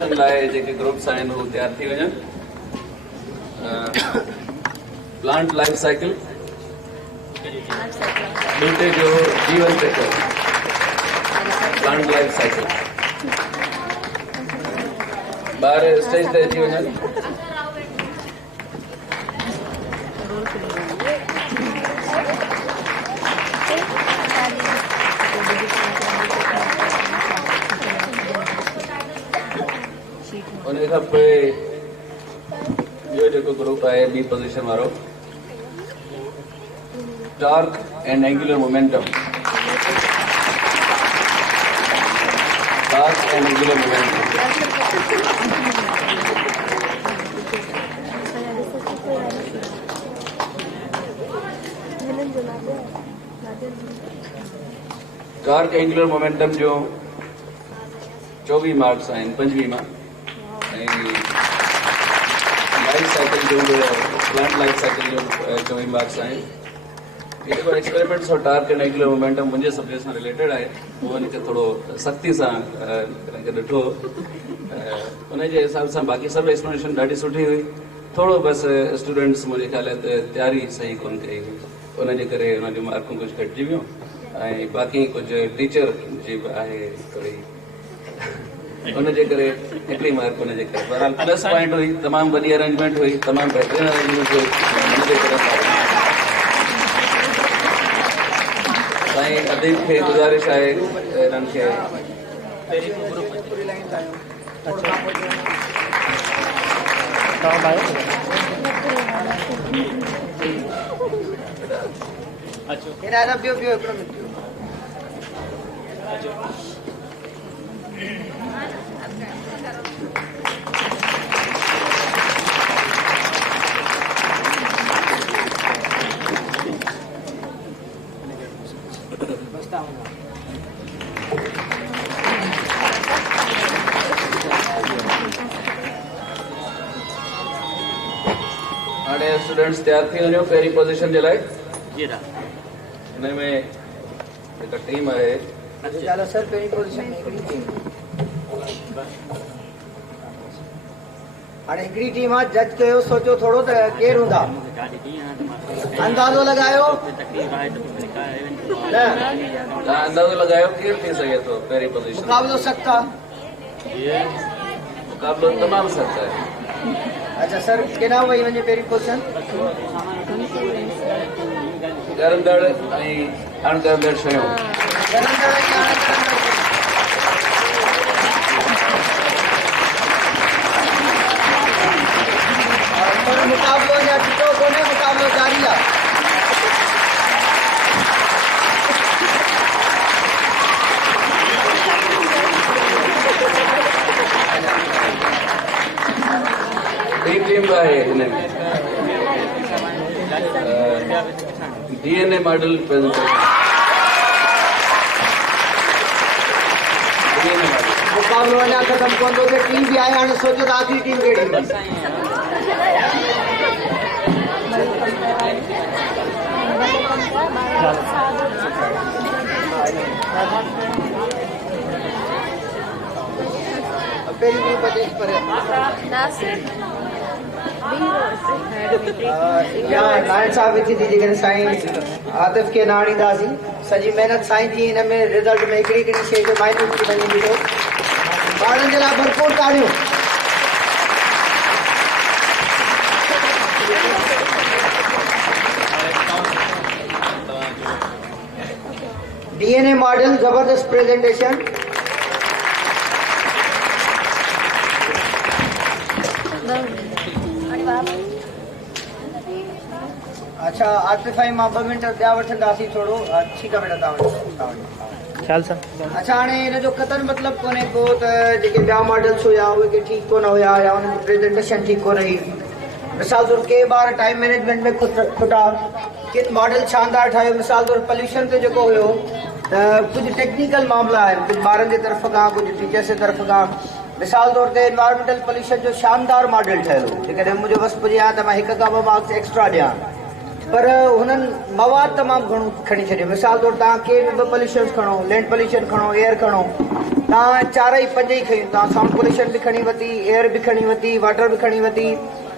लाइ जेके ग्रुप्स आहिनि उहे तयार थी वञनि। प्लांट लाइफ साइकिल, ॿूटे जो जीवन चक्र, प्लांट लाइफ साइकिल। ॿार स्टेज ते अची वञनि। उन खां पोइ ॿियो जेको ग्रुप आहे बी पोज़ीशन वारो, torque and angular momentum. Torque and angular momentum torque angular momentum जो 24 मार्क्स आहिनि 25 मां। लाइफ साइकिल जो प्लांट लाइफ साइकिल जो 24 मार्क्स आहिनि। ये जेको एक्सपेरिमेंट्स और टार्क एंड एंगुलर मोमेंटम मुंहिंजे सब्जेक्ट सां रिलेटेड आहे, उहो हिनखे थोरो सख़्ती सां ॾिठो। उनजे हिसाब सां बाक़ी सभु एक्सप्लेनेशन ॾाढी सुठी हुई। थोरो बसि स्टूडेंट्स मुंहिंजे ख़्याल ते तयारी सही कोन कई हुई, उनजे करे उन जूं मार्कूं कुझु घटिजी वियूं। ऐं बाक़ी कुझु टीचर जी बि आहे थोरी, उनजे करे हिकिड़ी मार्क उनजे करे। बहरहाल प्लस पॉइंट हुई, तमामु वॾी अरेंजमेंट हुई, तमामु बहितरीन अरेंजमेंट हुई। उनजे करे साईं अदीब खे गुज़ारिश आहे इन्हनि खे हाणे स्टूडेंट्स तयार थी वञो पहिरीं पोज़ीशन जे लाइ। हिन में जेका टीम आहे सर पहिरीं पोज़ीशन हाणे हिकिड़ी टीम आहे। जज कयो, सोचो थोरो त केरु हूंदा, अंदाज़ो लॻायो। तव्हां अंदाज़ो लॻायो केरु थी सघे थो पहिरीं पोज़ीशन। मुक़ाबिलो सख़्तु आहे। मुक़ाबिलो तमामु सख़्तु आहे। अच्छा सर, केॾां वही वञे पहिरीं पोज़ीशन? करंदड़ ऐं अणकरंदड़ शयूं। मुक़ाबिलो अञा टुटो कोन्हे, मुक़ाबिलो जारी आहे। टीम आहे हिन में DNA मॉडल प्रेजेंटेशन। मुक़ाबिलो अञा ख़तमु कोन थो थिए, टीम बि आहे। हाणे सोचो त आख़िरी टीम कहिड़ी हूंदी। पहिरीं ग्रुप अचे पर नायक साहब विची थी, जेकॾहिं साईं आतिफ खे न आणींदासीं। सॼी महिनत साईं जी हिन में रिज़ल्ट में हिकिड़ी हिकिड़ी शइ जो माइनस थी वञे। ॾिठो ॿारनि जे लाइ भरपूर ताड़ियूं। DNA मॉडल जबरदस्त प्रेजेंटेशन। अच्छा आतिफ आई मां 2 मिंट ॿिया वठंदासीं थोरो। ठीकु आहे बेटा, तव्हां ख़्याल सां। अच्छा हाणे हिन जो क़तन मतिलबु कोन्हे को त जेके ॿिया मॉडल्स हुया उहे ठीकु कोन हुया या हुननि जी प्रेज़ेंटेशन ठीकु कोन हुई। मिसाल तौरु के ॿार टाइम मैनेजमेंट में खुटा, किन मॉडल शानदार ठाहियो। मिसाल तौरु पॉल्यूशन ते जेको हुयो त कुझु टेक्निकल मामला आहिनि, कुझु ॿारनि जे तरफ़ खां, कुझु टीचर्स जे तरफ़ खां। मिसाल तौर ते एनवायरमेंटल पॉल्यूशन जो शानदार मॉडल ठहियल हो। जेकॾहिं मुंहिंजो बस पुॼे हा त मां 1 खां 2 मार्क्स एक्स्ट्रा ॾियां। पर हुननि मवाद तमामु घणो खणी छॾियो। मिसाल तौरु तव्हां के बि पॉल्यूशन खणो, लैंड पॉल्यूशन खणो, एयर खणो, तव्हां 4 ई 5 ई खयूं। तव्हां साउंड पॉल्यूशन बि खणी वरिती, एयर बि खणी वरिती, वाटर बि खणी वरिती,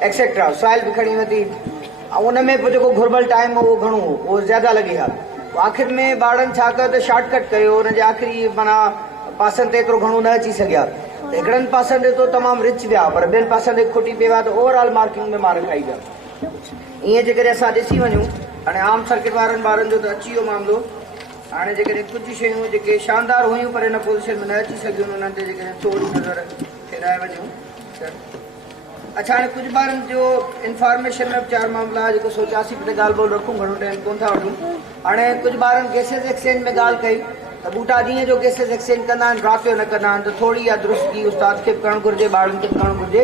एक्सेट्रा, सॉइल बि खणी वरिती। ऐं उन में पोइ जेको घुर्बल टाइम हो उहो घणो हो, उहो ज़्यादा लॻे हा। आख़िर में ॿारनि छा कयो त शॉर्टकट कयो, हुनजे आख़िरी माना पासनि ते एतिरो घणो न अची सघिया। हिकिड़नि पासनि ते तो तमामु रिच विया, पर ॿियनि पासनि ते खुटी पिया त ओवरऑल मार्किंग में मार खाई विया। ईअं जेकॾहिं असां ॾिसी वञूं, हाणे आम सर्किट वारनि ॿारनि जो त अची वियो मामिलो। हाणे जेकॾहिं कुझु शयूं जेके शानदार हुयूं पर हिन पोज़ीशन में न अची सघियूं, उन्हनि ते जेकॾहिं थोरी नज़र फेराए वञूं त अच्छा। हाणे कुझु ॿारनि जो इंफॉर्मेशन में 4 मामला जेको सोचियासीं पिया ॻाल्हि ॿोल रखूं, घणो टाइम कोन था वठूं। हाणे कुझु ॿारनि गैसेस एक्सचेंज में ॻाल्हि कई त ॿूटा ॾींहं जो गैसेस एक्सचेंज कंदा आहिनि, राति जो न कंदा आहिनि, त थोरी इहा दुरुस्ती उस्ताद खे बि करणु घुरिजे, ॿारनि खे बि करणु घुरिजे।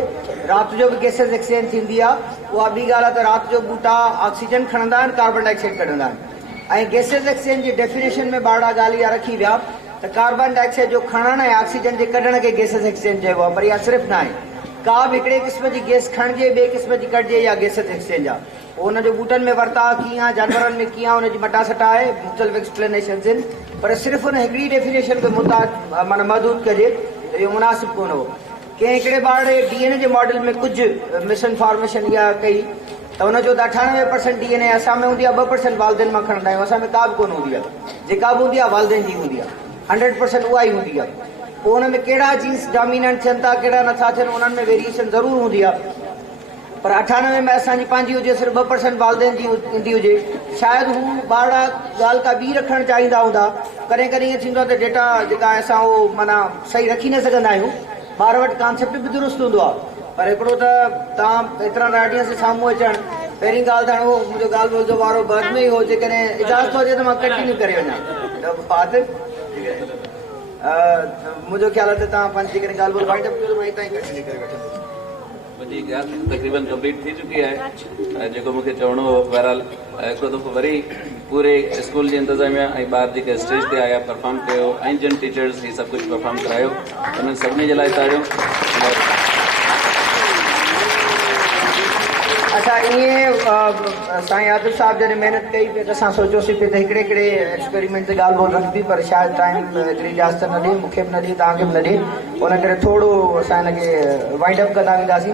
राति जो बि गैसेस एक्सचेंज थींदी आहे। उहा ॿी ॻाल्हि आहे त राति जो ॿूटा ऑक्सीजन खणंदा आहिनि, कार्बन डाइऑक्साइड कढंदा आहिनि। ऐं गैसेस एक्सचेंज जी डेफिनेशन में ॿारड़ा ॻाल्हि इहा रखी विया त कार्बन डाइऑक्साइड जो खणण ऐं ऑक्सीजन जे कढण खे गैसेस एक्सचेंज चइबो आहे, पर इहा सिर्फ़ु न आहे। का बि हिकिड़े क़िस्म जी गैस खणिजे, ॿिए क़िस्म जी कढिजे, या गैसेस एक्सचेंज आहे। पोइ हुनजो ॿूटनि में वर्ता कीअं आहे, जानवरनि में कीअं आहे, हुनजी मटा सटा आहे, मुख़्तलिफ़ एक्सप्लेनेशन्स आहिनि, पर सिर्फ़ु हुन हिकिड़ी डेफिनेशन खे माना महदूद कजे त इहो मुनासिबु कोन हो। कंहिं हिकिड़े ॿार DNA जे मॉडल में कुझु मिस इंफॉर्मेशन इहा कई त हुनजो त 98% DNA असां में हूंदी आहे, 2% वालदेन मां खणंदा आहियूं। असां में का बि कोन हूंदी आहे, जेका बि हूंदी आहे वालदेन जी हूंदी आहे, 100% उहा ई हूंदी आहे। पोइ हुन में कहिड़ा जीन्स डोमिनेंट थियनि था, कहिड़ा नथा थियनि, उन्हनि में वेरिएशन ज़रूरु हूंदी आहे। पर 98 में असांजी पंहिंजी हुजे, सिर्फ़ु 2% वालदेन जी ईंदी हुजे। शायदि हू ॿार ॻाल्हि का ॿी रखणु चाहींदा हूंदा। कॾहिं कॾहिं ईअं थींदो आहे त डेटा जेका असां उहो माना सही रखी न सघंदा आहियूं। ॿार वटि कॉन्सेप्ट बि दुरुस्त हूंदो आहे, पर हिकिड़ो त तव्हां एतिरा ऑडियंस जे साम्हूं अचणु, पहिरीं ॻाल्हि त हाणे उहो मुंहिंजो ॻाल्हि ॿोल जो वारो बाद में ई हो। जेकॾहिं इजाज़त हुजे त मां कंटिन्यू करे वञा त बात मुंहिंजो ख़्यालु आहे त तव्हां पंहिंजी जेकॾहिं ॻाल्हि ॿोल वाइंड अप कयो, मां हितां ई कंटिन्यू करे वठंदुसि। मुंहिंजी ॻाल्हि तक़रीबन कंप्लीट थी चुकी आहे। जेको मूंखे चवणो हो, बहरहाल हिकिड़ो दफ़ो वरी पूरे स्कूल जी इंतिज़ामिया ऐं ॿार जेके स्टेज ते आया परफॉर्म कयो ऐं जिन टीचर्स ही सभु कुझु परफॉर्म करायो, उन्हनि सभिनी जे लाइ ताड़ियूं। अच्छा, ईअं साईं आदिल साहिब जॾहिं महिनत कई पिए त असां सोचियोसीं पिए त हिकिड़े हिकिड़े एक्सपेरिमेंट ते ॻाल्हि ॿोल रखबी, पर शायदि टाइम एतिरी इजाज़त न ॾे, मूंखे बि न ॾे, तव्हांखे बि न ॾे। उन करे थोरो असां हिनखे वाइंड अप कंदा वेंदासीं।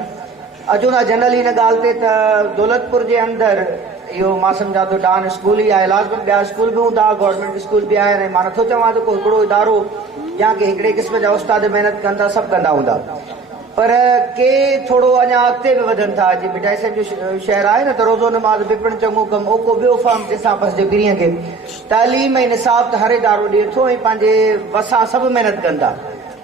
अचूं था जनरली हिन ॻाल्हि ते त दौलतपुर जे अंदरि इहो मां सम्झां थो डान स्कूल ई आहे। लाज़मी ॿिया स्कूल बि हूंदा, गवर्नमेंट स्कूल बि आहिनि। मां नथो चवां त को हिकिड़ो इदारो या की हिकिड़े क़िस्म जा उस्ताद महिनत कनि था, सभु कंदा हूंदा, पर के थोरो अञा अॻिते बि वधनि था। जीअं मिठाइसन जो शहर आहे न, त रोज़ो नमाज़ बि पिणु चङो कमु, ओको ॿियो फॉर्म जंहिंसां फसजे पीढ़ीअ खे तालीम ऐं निसाब त हर इदारो ॾिए थो ऐं पंहिंजे वसां सभु महिनत कनि था।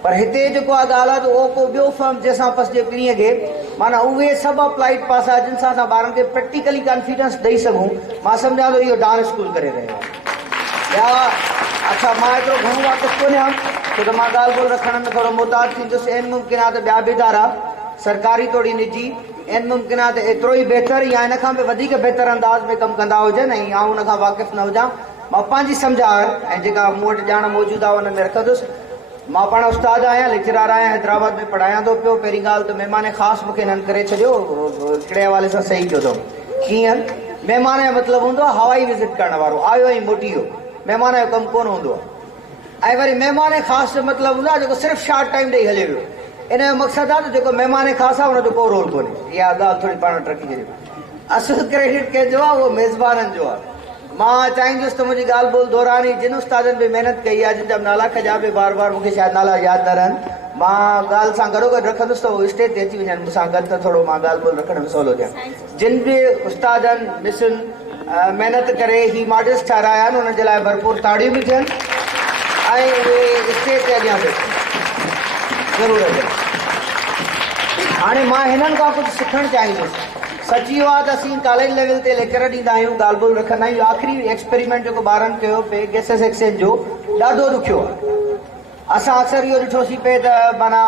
पर हिते जेको आहे ॻाल्हि आहे त ओको ॿियो फॉर्म जंहिंसां फसजे पीढ़ीअ खे, माना उहे सभु अप्लाइड पासा जिन सां असां ॿारनि खे प्रैक्टिकली कॉन्फिडेंस ॾेई सघूं। मां सम्झां थो इहो डांस स्कूल करे रहियो आहे। या अच्छा, मां एतिरो घणो वाक़िफ़ कोन आहियां छो त मां ॻाल्हि ॿोल रखण में थोरो मुहताज थींदुसि। एन मुमकिन आहे त ॿिया बि इदारा सरकारी तोड़ी निजी, एन मुमकिन आहे त एतिरो ई बहितर या हिन खां बि वधीक बहितर अंदाज़ में कमु कंदा हुजनि ऐं आउं हुन खां वाक़िफ़ न हुजां। मां पंहिंजी सम्झा ऐं जेका मूं वटि ॼाण मौजूदु आहे हुन में रखंदुसि। मां पाण उस्ताद आहियां, लेक्चरार आहियां, हैदराबाद में पढ़ायां थो पियो। पहिरीं ॻाल्हि त महिमान ख़ासि मूंखे हिननि करे छॾियो, हिकिड़े हवाले सां सही कयो अथऊं। कीअं महिमान जो मतिलबु हूंदो आहे हवाई विज़िट करण वारो, आयो ऐं मोटी वियो। महिमान जो कमु कोन हूंदो आहे। ऐं वरी महिमान ख़ासि जो मतिलबु हूंदो आहे जेको सिर्फ़ु शॉर्ट टाइम ॾेई हले वियो। इन जो मक़सदु आहे त जेको महिमान ख़ासि आहे हुनजो को रोल कोन्हे। इहा ॻाल्हि थोरी पाण वटि रखी छॾियो। असुलु क्रेडिट कंहिंजो आहे, उहो मेज़बाननि जो आहे। मां चाहींदुसि त मुंहिंजी ॻाल्हि ॿोल दोहरानी, जिन उस्तादनि बि महिनत कई आहे, जिन जा नाला खॼा बि बार बार मूंखे शायदि नाला यादि न रहनि, मां ॻाल्हि सां गॾोगॾु रखंदुसि त उहो स्टेज ते अची वञनि मूंसां गॾु, त थोरो मां ॻाल्हि ॿोल रखण में सवलो थियां। जिन बि उस्तादनि मिसुनि महिनत करे ही मॉडल्स ठाहिराया आहिनि, उन्हनि जे लाइ भरपूर ताड़ियूं बि थियनि ऐं उहे स्टेज ते अॻियां बि ज़रूरु अचनि। हाणे मां हिननि खां कुझु सिखणु चाहींदुसि। सची इहो आहे त असीं कॉलेज लेवल ते लेक्चर ॾींदा आहियूं, ॻाल्हि ॿोल रखंदा आहियूं। आख़िरी एक्सपेरिमेंट जेको ॿारनि कयो पिए गैसेस एक्सचेंज जो, ॾाढो ॾुखियो आहे। असां अक्सर इहो ॾिठोसीं पिए त माना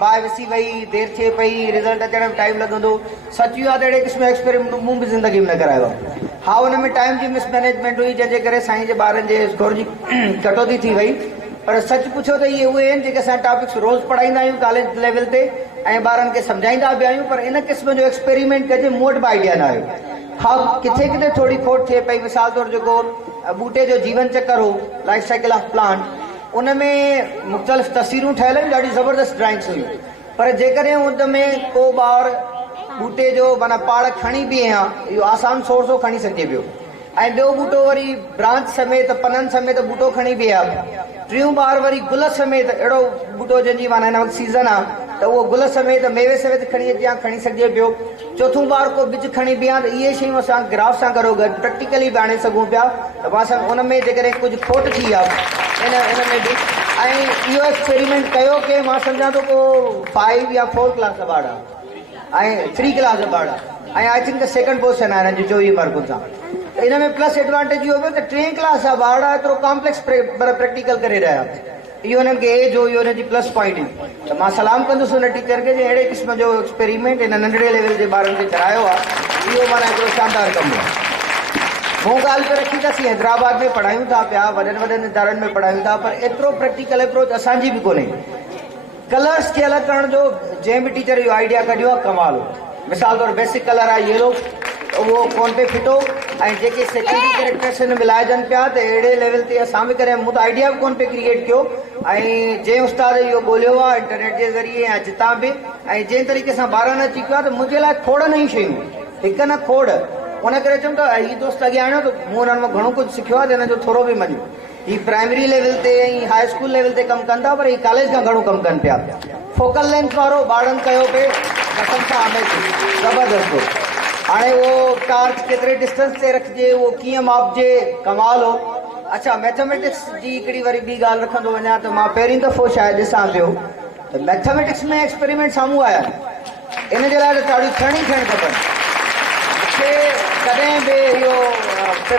बाहि विसी वई, देरि थिए पई, रिज़ल्ट अचण में टाइम लॻंदो। सची इहो आहे त अहिड़े क़िस्म जो एक्सपेरिमेंट मूं बि ज़िंदगी में न करायो आहे। हा, हुन में टाइम जी मिसमैनेजमेंट हुई, जंहिंजे करे साईं जे ॿारनि जे स्कोर जी कटौती थी वई। पर सच पूछो तो ये उहे आहिनि जेके असां टॉपिक्स रोज़ पढ़ाईंदा आहियूं कॉलेज लेवल ते ऐं ॿारनि खे सम्झाईंदा बि आहियूं, पर इन क़िस्म जो एक्सपेरिमेंट कजे मूं वटि बि आइडिया न आयो। हा किथे किथे थोड़ी खोट थिए पई, मिसाल तौर जेको बूटे जो जीवन चक्र हो, लाइफ साइकिल ऑफ प्लांट, उन में मुख़्तलिफ़ तस्वीरूं ठहियल आहिनि, ॾाढी ज़बरदस्त ड्राइंग्स हुयूं, पर जेकॾहिं उन में को ॿार बूटे जो माना पाड़ खणी बीहे हा, इहो आसान सोर्स हो खणी सघिजे पियो, ऐं ॿियो बूटो वरी ब्रांच समेत पननि समेत बूटो खणी बीहे हा, टियों ॿार वरी गुल समेत अहिड़ो बूटो जंहिंजी माना हिन वक़्तु सीज़न आहे त उहो गुल समेत मेवे समेत खणी अचे खणी सघिजे पियो, चोथों ॿार को बिज खणी बीहे त इहे शयूं असां ग्राफ सां गॾो गॾु प्रैक्टिकली बि आणे सघूं पिया त असां उन में जेकॾहिं कुझु खोट थी आहे इन में बि, ऐं इहो एक्सपेरिमेंट कयो कि मां सम्झां थो को 5 या 4 क्लास ॿार आहे ऐं 3 क्लास ॿार आहे, ऐं I think the second position आहे हिननि जी 24 मार्कुनि सां। इन में प्लस एडवांटेज इहो पियो त 3 क्लास जा ॿार एतिरो कॉम्प्लेक्स प्रैक्टिकल करे रहिया, इहो हिननि खे एज हो, इहो हिनजी प्लस पॉइंट हुई। त मां सलाम कंदुसि हुन टीचर खे जे अहिड़े क़िस्म जो एक्सपेरिमेंट हिन नंढड़े लेवल जे ॿारनि खे करायो आहे, इहो माना हिकिड़ो शानदार कमु आहे। मूं ॻाल्हि पे रखी त असीं हैदराबाद में पढ़ायूं था पिया, वॾनि वॾनि इदारनि में पढ़ायूं था, पर एतिरो प्रैक्टिकल अप्रोच असांजी बि कोन्हे। कलर्स खे अलॻि करण जो जंहिं बि टीचर इहो आइडिया कढियो आहे कमाल हो। मिसाल तौर बेसिक कलर आहे येलो, उहो कोन पे फिटो, ऐं जेके सेकेंडरी कैरेक्टर्स हिन मिलाइजनि पिया त अहिड़े लेवल ते असां बि करे मूं त आइडिया बि कोन पे क्रिएट कयो, ऐं जंहिं उस्ताद इहो ॻोल्हियो आहे इंटरनेट जे ज़रिए या जितां बि, ऐं जंहिं तरीक़े सां ॿारनि अची पियो आहे त मुंहिंजे लाइ खोड़ नयूं शयूं, हिकु न खोड़, उन करे चयुमि त हीउ दोस्त अॻियां आणियो त मूं हुननि मां घणो कुझु सिखियो आहे त हिन जो थोरो बि मञो। हीउ प्राइमरी लेवल ते ऐं हाई स्कूल लेवल ते कमु कनि था, पर हीउ कॉलेज खां घणो कमु कनि पिया। फोकल लेंथ वारो ॿारनि कयो पे कसम सां ज़बरदस्त हो। हाणे उहो टार्च केतिरे डिस्टेंस ते रखिजे, उहो कीअं मापजे, कमाल हो। अच्छा मैथमेटिक्स जी हिकिड़ी वरी ॿी ॻाल्हि रखंदो वञा त मां पहिरीं दफ़ो शायदि ॾिसां पियो त मैथमेटिक्स में एक्सपेरिमेंट साम्हूं आया, इन जे लाइ त ताड़ियूं थियणु खपनि। मूंखे कॾहिं बि इहो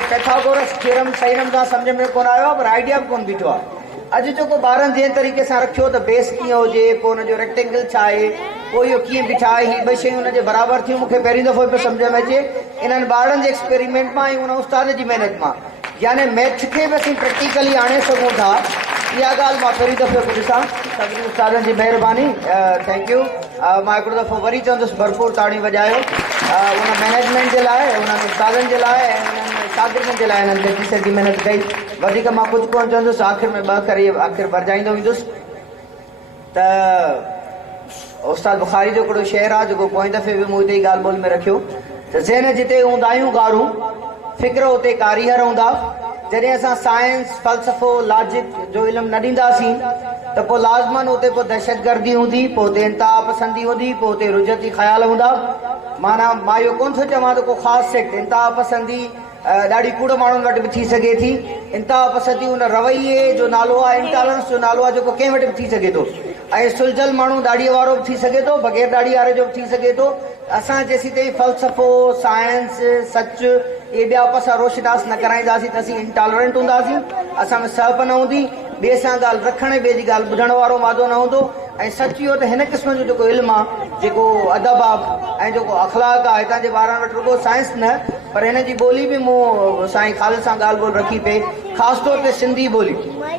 पैथागोरस थ्योरम सही नमूने सां सम्झ में कोन आयो आहे, पर आइडिया बि कोन बीठो आहे। अॼु जेको ॿारनि जंहिं तरीक़े सां रखियो त बेस कीअं हुजे, पोइ हुनजो रेक्टेंगल छा आहे, पोइ इहो कीअं बीठा आहे, हीअ ॿई शयूं हुनजे बराबरि थियूं, मूंखे पहिरीं दफ़ो पियो सम्झ में अचे इन्हनि ॿारनि जे एक्सपेरिमेंट मां ऐं हुन उस्ताद जी महिनत मां, यानी मैथ खे बि असीं प्रैक्टिकली आणे सघूं था। इहा ॻाल्हि मां पहिरीं दफ़ो पियो ॾिसां, सभिनी उस्तादनि जी महिरबानी, थैंक यू। मां हिकिड़ो दफ़ो वरी चवंदुसि भरपूर ताड़ियूं वॼायो उन मैनेजमेंट जे लाइ, उन्हनि उस्तादनि जे लाइ ऐं उन्हनि शागिर्दनि जे लाइ, हिननि टीचर जी महिनत कई। वधीक मां कुझु कोन चवंदुसि, आख़िर में ॿ करे आख़िर भरजाईंदो वेंदुसि त उस्ताद बुखारी जो हिकिड़ो शेर आहे जेको पोएं दफ़े बि मूं हिते ई ॻाल्हि ॿोल में रखियो त ज़हन जिते हूंदा आहियूं ॻारूं, फ़िक्र उते कारीगर हूंदा। जॾहिं असां साइंस फ़लसफ़ो लॉजिक जो इल्मु न ॾींदासीं त पोइ लाज़मन उते पोइ दहशतगर्दी हूंदी, पोइ उते इंतिहा पसंदी हूंदी, पोइ उते रुजती ख़्याल हूंदा। माना मां इहो कोन थो चवां त को ख़ासि सेक्ट, इंतिहा पसंदी ॾाढी कूड़ माण्हुनि वटि बि थी सघे थी। इंतिहा पसंदी उन रवैये जो नालो आहे, इंटॉलरेंस जो नालो आहे, जेको कंहिं वटि बि थी सघे थो, ऐं सुलझल माण्हू दाढ़ीअ वारो बि थी सघे थो, बग़ैर दाढ़ी वारे जो बि थी सघे थो। असां जेसीं ताईं फ़लसफ़ो, साइंस, सच इहे ॿिया पासा रोशनास न कराईंदासीं त असीं इंटॉलरेंट हूंदासीं, असां में सहप न हूंदी, ॿिए सां ॻाल्हि रखण, ॿिए जी ॻाल्हि ॿुधण वारो मादो न हूंदो। ऐं सच इहो त हिन क़िस्म जो जेको इल्मु आहे, जेको अदब आहे ऐं जेको अख़लाक आहे, हितां जे ॿारनि वटि रुॻो साइंस न, पर हिन जी ॿोली बि मूं साईं ख़ालिद सां ॻाल्हि ॿोल रखी पई, ख़ासि तौर ते सिंधी ॿोली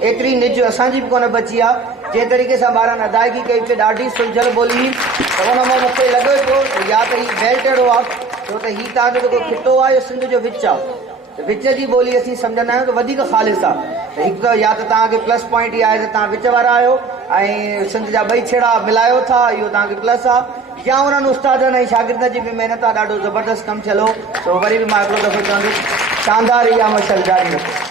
एतिरी निज असांजी बि कोन बची आहे। जंहिं तरीक़े सां ॿारनि अदायगी कई पई, ॾाढी सुलझल ॿोली हुई, त उन मां मूंखे लॻे पियो या त हीउ बेल्ट अहिड़ो आहे, छो त हीउ तव्हांजो जेको खितो आहे इहो सिंध जो विच आहे, विच जी ॿोली असीं सम्झंदा आहियूं त वधीक ख़ालिस आहे। त हिकु त या त तव्हांखे प्लस पॉइंट इहा आहे त तव्हां विच वारा आहियो ऐं सिंध जा ॿई छेड़ा मिलायो था, इहो तव्हांखे प्लस आहे, या उन्हनि उस्तादनि ऐं शागिर्दनि जी बि महिनत आहे, ॾाढो ज़बरदस्त कमु थियल हो। सो वरी बि मां हिकिड़ो दफ़ो चवंदुसि शानदार इहा मशल जारी रखो।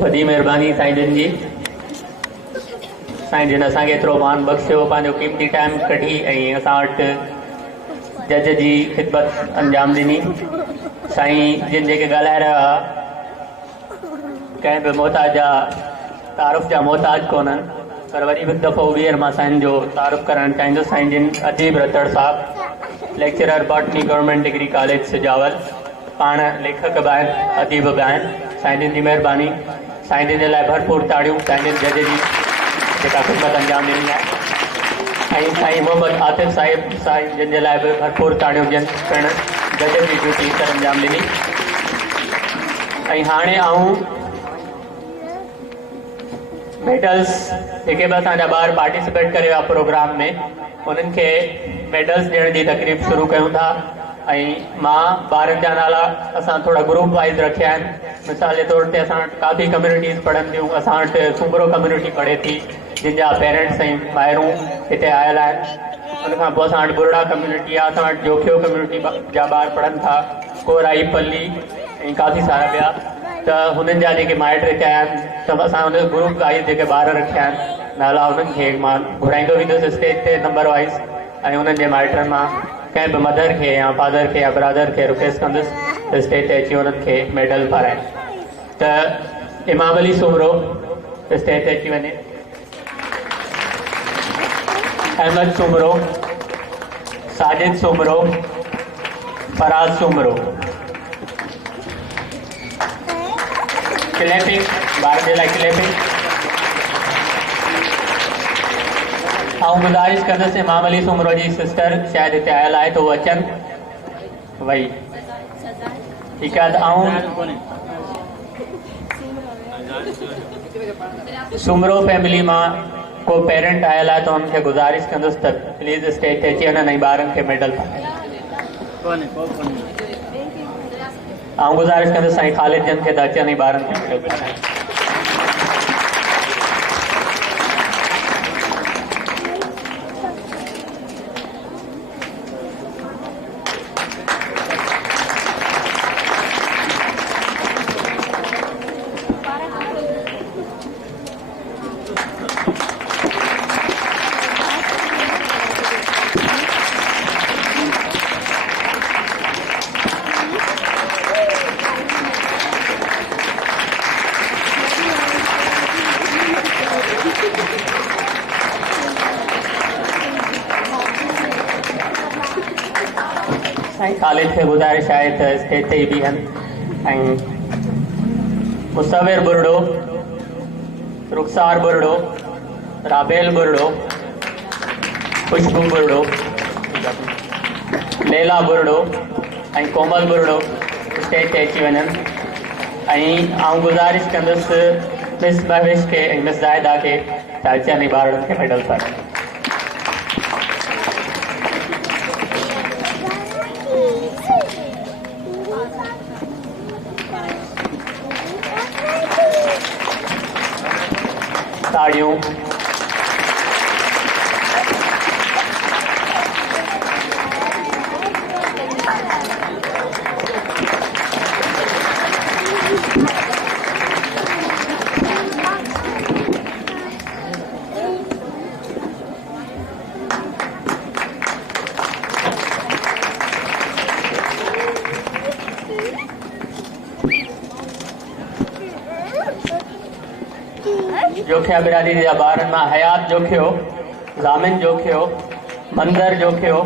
वॾी महिरबानी साईं जन जी, साईं जिन असांखे एतिरो मान बख़्शियो, पंहिंजो क़ीमती टाइम कढी ऐं असां वटि जज जी ख़िदमत अंजाम ॾिनी। साईं जिन जेके ॻाल्हाए रहिया कंहिं बि मोहताज जा तारुफ़ जा मोहताज कोन्हनि, पर वरी बि दफ़ो ॿीहर मां साईं जो तारुफ़ करणु चाहींदुसि। साईं जिन अजीब रतड़ साहब, lecturer botany government degree college Sujawal, पाण लेखक बि आहिनि, अदीब बि आहिनि। साईं जिन जी महिरबानी, साईं जिन जे लाइ भरपूर ताड़ियूं, साईं जिन जज जी जेका ख़िदमत अंजाम ॾिनी आहे। ऐं साईं मोहम्मद आतिफ साहिब साईं जिन जे लाइ बि भरपूर ताड़ियूं ॾियनि पिणु गज जी ड्यूटी सरअंजाम ॾिनी। ऐं हाणे आऊं मेडल्स जेके बि असांजा ॿार पार्टिसिपेट करे विया प्रोग्राम में उन्हनि खे मेडल्स ॾियण जी तकरीब शुरू कयूं था। ऐं मां ॿारनि जा नाला असां थोरा ग्रुप वाइज़ रखिया आहिनि। मिसाल जे तौर ते असां वटि काफ़ी कम्यूनिटीज़ पढ़नि थियूं। असां वटि सूमरो कम्यूनिटी पढ़े थी जिन जा पेरेंट्स ऐं माइरूं हिते आयल आहिनि। उनखां पोइ असां वटि बुरड़ा कम्यूनिटी आहे, असां वटि जोखियो कम्यूनिटी जा ॿार पढ़नि था, कोराई पल्ली ऐं काफ़ी सारा ॿिया। त हुननि जा जेके माइट हिते आया आहिनि त असां हुन ग्रुप वाइज़ जेके ॿार रखिया आहिनि नाला उन्हनि खे मां घुराईंदो वेंदुसि स्टेज ते नंबर वाइज़। ऐं उन्हनि जे माइटनि मां कंहिं बि मदर खे या फादर खे या ब्रदर खे रिक्वेस्ट कंदुसि त स्टेज ते अची उन्हनि खे मेडल पाराइनि। त इमाम अली सूमरो स्टेज ते अची वञे, अहमद सूमरो, साजिद सूमरो, फराज सूमरो। क्लैपिंग ॿार जे लाइ क्लैपिंग। ऐं गुज़ारिश कंदुसि इमाम अली सूमरो जी सिस्टर शायदि हिते आयल आहे त उहो अचनि वई। ठीकु आहे। त सूमरो फैमिली मां को पेरेंट आयल आहे त हुनखे गुज़ारिश कंदुसि त प्लीज़ स्टेज ते अची वञनि ऐं ॿारनि खे मेडल पाराइनि। ऐं गुज़ारिश कंदुसि साईं ख़ालिद जन खे त अचनि ऐं ॿारनि खे मेडल पाराइनि। साईं ख़ालिद खे गुज़ारिश आहे त स्टेज ते ई बीहनि। ऐं मुसविर बुरड़ो, रुखसार बुरड़ो, राबेल बुरड़ो, खुशबू बुरड़ो, लैला बुरड़ो ऐं कोमल बुरड़ो स्टेज ते अची वञनि। ऐं आउं गुज़ारिश कंदुसि मिस महविश खे ऐं मिस ज़ाहिदा खे त अचनि ऐं ॿारनि खे मेडल पाराइनि। ताड़ियों। जोखिया बिरादरी जा ॿारनि मां हयात जोखियो, ज़ामिन जोखियो, मंदर जोखियो,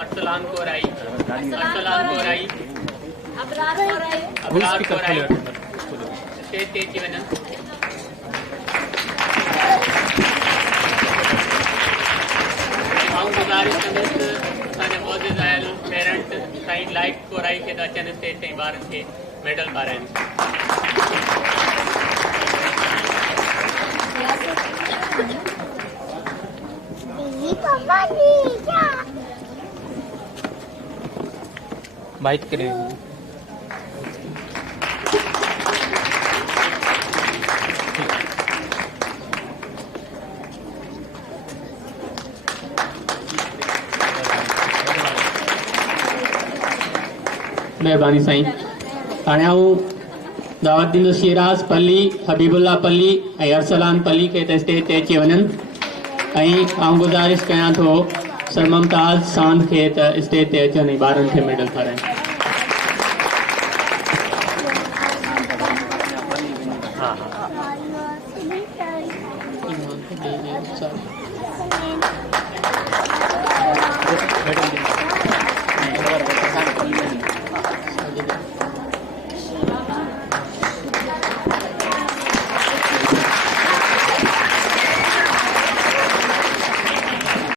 अरसलान कोराई, अबरार कोराई स्टेज ते अची वञनि। गुज़ारिश कंदुसि असांजा मौजूद आयल पेरेंट साईं लाइट कोराई खे त अचनि स्टेज ते ॿारनि खे मेडल पाराइनि। बाइट करें मेहरबानी साईं। हाणे आऊं दावत ॾींदुसि शिराज पल्ली, हबीबुल्ला पल्ली ऐं अरसलान पल्ली खे त स्टेज ते अची वञनि। ऐं आऊं गुज़ारिश कयां थो सर मुमताज़ सांद खे त स्टेज ते अचनि ऐं ॿारनि खे मेडल पाराइनि।